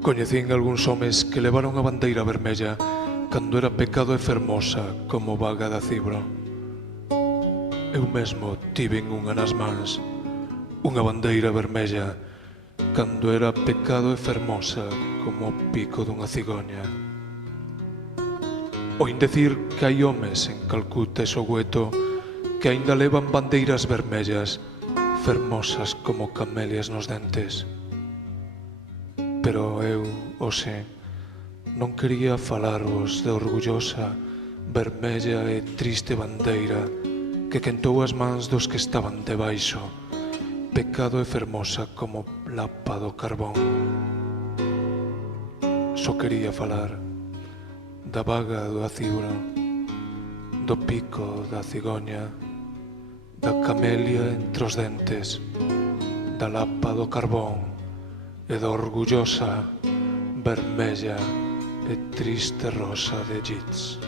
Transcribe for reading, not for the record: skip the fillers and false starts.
Coñecín algúns homes que levaron a bandeira vermella cando era pecado e fermosa como vaga da cibro. Eu mesmo tiven unha nas mans, unha bandeira vermella, cando era pecado e fermosa como o pico dunha cigoña. Oín decir que hai homes en Calcuta e Soweto que aínda levan bandeiras vermellas, fermosas como camelias nos dentes. Pero eu, hoxe, non quería falarvos da orgullosa, vermella e triste bandeira que quentou as mans dos que estaban debaixo, pecado e fermosa como lapa do carbón. Só quería falar da vaga do acibro, do pico da cigoña, da camelia entre os dentes, da lapa do carbón e da orgullosa, vermella e triste rosa de Yeats.